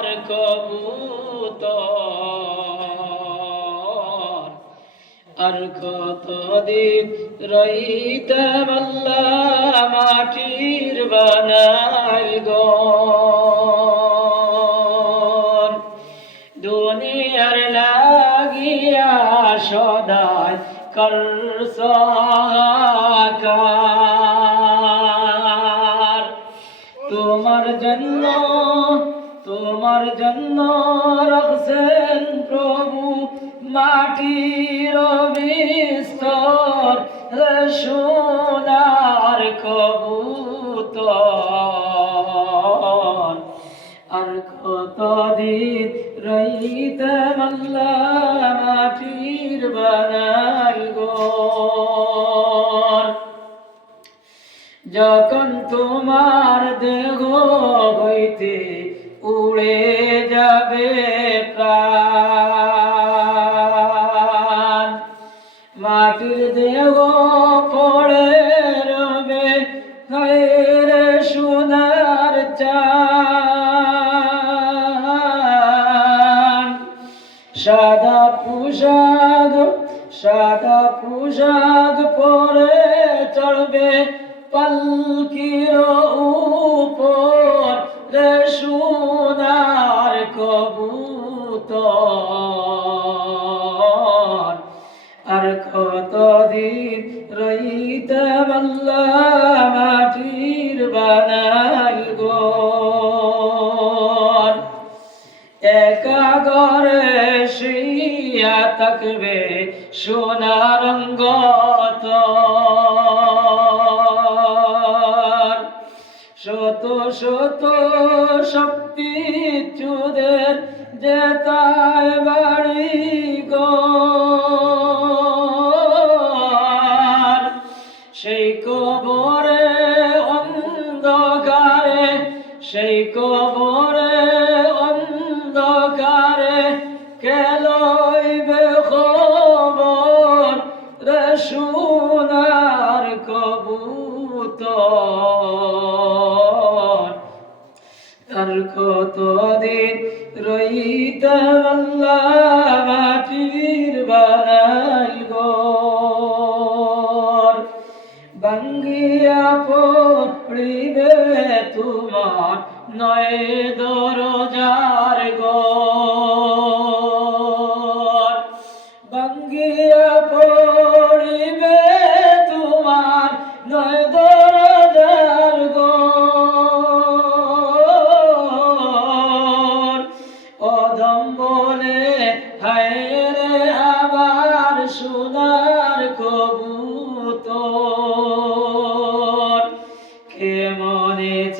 সোনার কবুতর। আর কতদিন রইতাম আল্লাহ মাটির বানাই দুনিয়ার লাগিয়া করসাকার তোমার জন্য তোমার জন্য রাখছেন প্রভু মাটির বিস্তর সোনার কবুতর। আর কতদিন রইতে মাল্লা মাটির বানাই গর যখন তোমার দেহ হইতে মাটির দেহ পড়ে রবে হায়রে সোনার চান সাদা পোশাক সাদা পোশাক পরে চড়বে পালকির বানাই গর একা ঘরে শুইয়া থাকবে সোনার অঙ্গত শত শত শক্তি চুদের যেতায় বাড়ি সেই কবরে অন্ধকারে কেলইবে খবর? রে সোনার কবুতর। আর কতদিন রইতে আল্লাহ মাটির বানাই বাঙ্গিয়া পড়িবে তোমার নয় দরজার গর ভাঙ্গিয়া পড়িবে তোমার নয় দরজার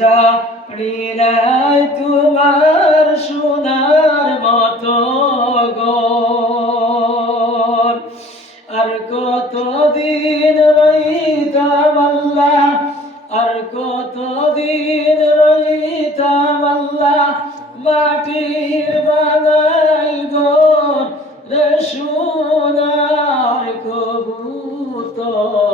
চারিলায় তোমার সোনার মতো গো আর কতদিন রইতাম আল্লাহ, আর কতদিন রইতাম আল্লাহ, মাটির বানাই গো রে সোনার কবুতর।